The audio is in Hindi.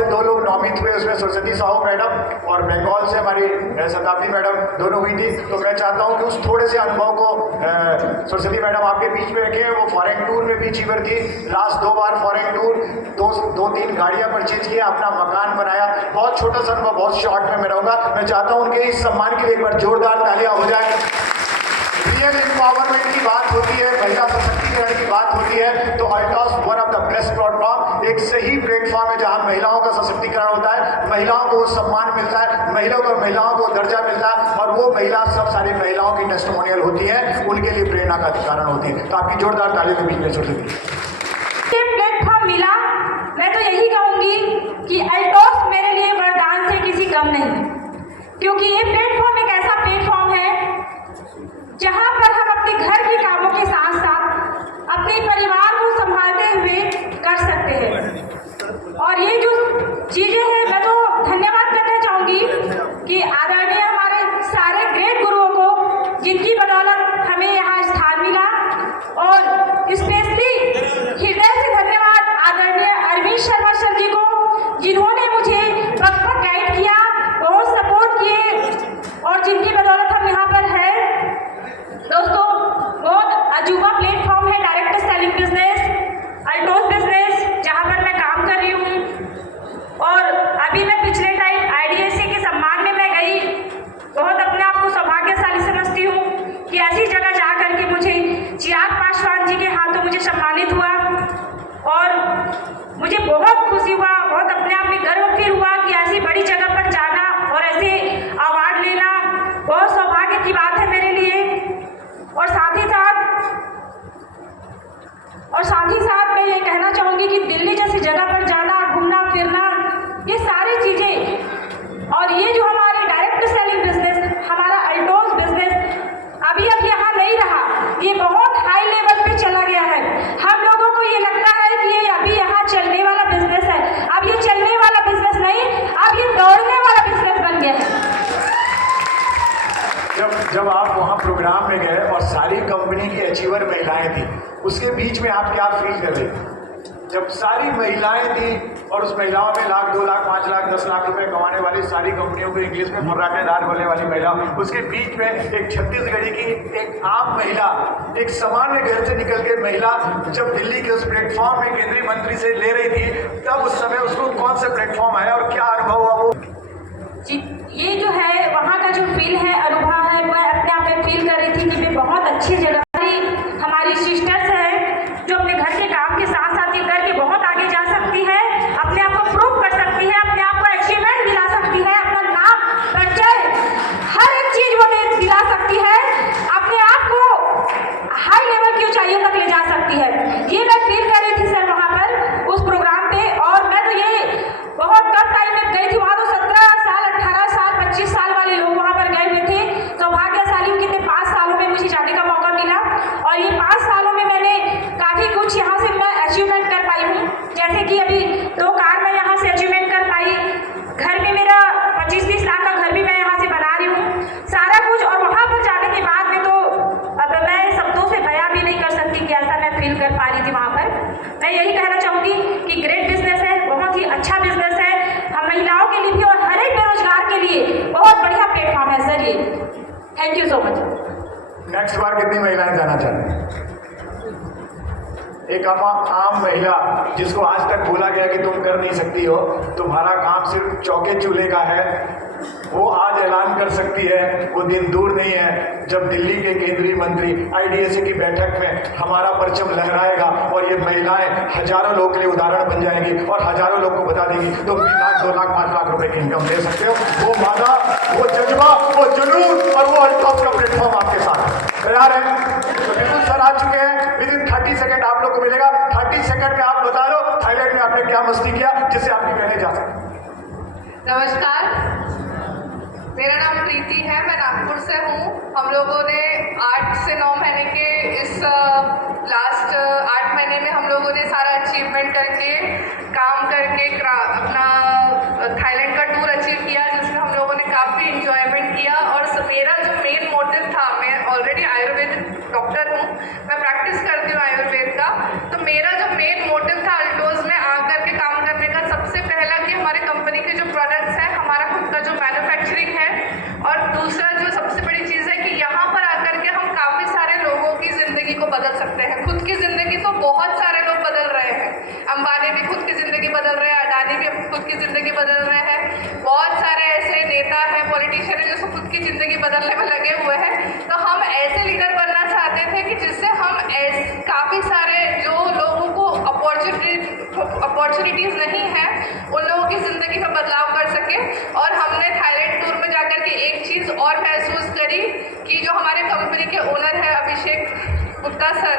से 2 लोग नॉमिनेट हुए, उसमें सरस्वती साहू मैडम और बंगाल से हमारी शताब्दी मैडम दोनों हुई थी। तो मैं चाहता हूँ कि उस थोड़े से अनुभव को सरस्वती मैडम आपके बीच में रखें। वो फॉरेन टूर में भी अचीवर थी, लास्ट 2 बार फॉरेन टूर, 2-3 गाड़ियाँ परचेज किया, अपना मकान बनाया। बहुत छोटा सा अनुभव, बहुत शॉर्ट में मैं रहूँगा। मैं चाहता हूँ उनके इस सम्मान के लिए एक बार जोरदार तालियां हो जाए। रियल एम्पावरमेंट की बात होती है, महिला सशक्तिकरण की बात होती है, तो Altos one of the best platform, एक सही प्लेटफॉर्म है जहां महिलाओं का सशक्तिकरण होता है, महिलाओं को सम्मान मिलता है, महिलाओं को दर्जा मिलता है, और वो महिला सब सारी महिलाओं की टेस्टिमोनियल होती है, उनके लिए प्रेरणा का कारण होती है। तो आपकी जोरदार तालियों के बीच में छोड़ दीजिए। प्लेटफॉर्म मिला, मैं तो यही कहूंगी कि अल्टॉस मेरे लिए वरदान से किसी कम नहीं, क्योंकि ये प्लेटफॉर्म एक ऐसा प्लेटफॉर्म है जहां पर हम अपने घर के कामों के साथ साथ अपने परिवार को संभालते हुए कर सकते हैं। और ये जो चीजें हैं, मैं तो धन्यवाद करना चाहूंगी कि आदरणीय हमारे सारे ग्रेट गुरुओं को, जिनकी बदौलत हमें यहाँ स्थान मिला, और स्पेशली हृदय से धन्यवाद आदरणीय अरविंद शर्मा सर जी को, जिन्होंने मुझे वक्त पर गाइड किया, बहुत सपोर्ट किए, और जिनकी बदौलत हम यहाँ पर हैं। दोस्तों, बहुत अजूबा प्लेटफॉर्म है डायरेक्ट सेलिंग बिजनेस, अल्टॉस बिजनेस, जहाँ पर मैं काम कर रही हूँ। और अभी मैं पिछले टाइम IDSA के सम्मान में मैं गई, बहुत अपने आप को सौभाग्यशाली समझती हूँ कि ऐसी जगह जा करके मुझे चिराग पासवान जी के हाथों मुझे सम्मानित हुआ, और मुझे बहुत खुशी हुआ, बहुत अपने आप में गर्व फील हुआ कि ऐसी बड़ी जगह पर जाना और ऐसे अवार्ड लेना बहुत सौभाग्य की बात है मेरे लिए। और साथ ही साथ मैं ये कहना चाहूँगी कि दिल्ली जैसी जगह पर जाना, घूमना फिरना, ये सारी चीज़ें, और ये जो हमारे डायरेक्ट सेलिंग बिजनेस, हमारा अल्टॉस बिजनेस अभी अब यहाँ नहीं रहा, ये बहुत हाई लेवल पे चला गया है। हम लोगों को ये लगता है कि ये अभी यहाँ चलने वाला बिजनेस है, अब ये चलने वाला बिजनेस नहीं, अब ये दौड़ने वाला बिजनेस बन गया है। जब आप वहाँ प्रोग्राम में गए और सारी कंपनी की अचीवर महिलाएं थी, उसके बीच में आप क्या फील कर रहे थे? जब सारी महिलाएं थी और उस महिलाओं में लाख, 2 लाख, 5 लाख, 10 लाख रुपए कमाने वाली सारी कंपनियों को इंग्लिश में मुर्राटेदार बोलने वाली महिला, उसके बीच में एक छत्तीसगढ़ी की एक आम महिला, एक सामान्य घर से निकल के महिला, जब दिल्ली के उस प्लेटफॉर्म में केंद्रीय मंत्री से ले रही थी, तब उस समय उसको कौन सा प्लेटफॉर्म आया और क्या अनुभव हुआ? वो ये जो है वहाँ का जो फील है, अनुभव है, मैं अपने आप में फील कर रही थी कि मैं बहुत अच्छी जगह, हमारी सिस्टर्स है जो अपने घर के काम के साथ साथ ये करके बहुत आगे जा सकती है, अपने आप को प्रूव कर सकती है, अपने आप को अचीवमेंट दिला सकती है, अपना नाम, परिचय, हर एक चीज वो दिला सकती है, अपने आप को हाई लेवल की ऊंचाइयों तक ले जा सकती है। ये मैं फील कर रही थी सर वहाँ पर उस प्रोग्राम पे। और मैं तो ये बहुत कम टाइम में गई थी, वहाँ तो 17 साल, 18 साल, 25 साल वाले लोग वहाँ पर गए हुए थे। सौभाग्यशाली कितने 5 सालों में मुझे जाने का मौका मिला, और ये 5 सालों में मैंने काफ़ी कुछ यहाँ से मैं अचीवमेंट कर पाई हूँ। जैसे कि अभी 2 कार मैं यहाँ से अचीवमेंट कर पाई, घर में मेरा 25-30 लाख का घर भी मैं यहाँ से बना रही हूँ, सारा कुछ। और वहाँ पर जाने के बाद में तो अब मैं शब्दों से बयां भी नहीं कर सकती कि ऐसा मैं फील कर पा रही थी वहाँ पर। मैं यही कहना चाहूँगी कि ग्रेट बिजनेस है, बहुत ही अच्छा बिजनेस है, हम महिलाओं के लिए भी और हर एक बेरोजगार के लिए बहुत बढ़िया प्लेटफॉर्म है सर ये। Thank you so much. Next बार कितनी महिलाएं जाना चाहती हैं? एक आम महिला जिसको आज तक बोला गया कि तुम कर नहीं सकती हो, तुम्हारा काम सिर्फ चौके चूल्हे का है, वो आज ऐलान कर सकती है। वो दिन दूर नहीं है जब दिल्ली के केंद्रीय मंत्री IDSA की बैठक में हमारा परचम लहराएगा और ये महिलाएं हजारों लोगों के लिए उदाहरण बन जाएंगी और हजारों लोग को बता देंगी तुम 3 लाख, 2 लाख, 5 लाख रुपए की इनकम दे सकते हो। वो वादा, वो जज्बा, वो जुनून और वो अल्टॉस का प्लेटफॉर्म आपके साथ तैयार है। तो बिल्कुल सर आ चुके हैं, विदिन 30 सेकंड आप लोग को मिलेगा। 30 सेकंड में आप बता दो थाईलैंड में आपने क्या मस्ती किया जिससे आपकी बहनें जा सकें। नमस्कार, मेरा नाम प्रीति है, मैं नागपुर से हूँ। हम लोगों ने 8 से 9 महीने के इस लास्ट 8 महीने में हम लोगों ने सारा अचीवमेंट करके, काम करके अपना थाईलैंड का टूर अचीव किया, जिसमें हम लोगों ने काफ़ी इंजॉयमेंट किया। और मेरा जो मेन मोटिव था, मैं ऑलरेडी आयुर्वेदिक डॉक्टर हूँ, मैं प्रैक्टिस करती हूँ आयुर्वेद का, तो मेरा जो मेन मोटिव था अल्टॉस में आकर के काम करने का, सबसे पहला कि हमारे खुद की ज़िंदगी बदल रहे हैं। बहुत सारे ऐसे नेता हैं, पॉलिटिशियन हैं जो खुद की ज़िंदगी बदलने में लगे हुए हैं। तो हम ऐसे लीडर बनना चाहते थे कि जिससे हम काफ़ी सारे जो लोगों को अपॉर्चुनिटीज़ नहीं हैं उन लोगों की ज़िंदगी में बदलाव कर सके। और हमने थाईलैंड टूर में जाकर के एक चीज़ और महसूस करी कि जो हमारे कंपनी के ओनर है अभिषेक गुप्ता सर,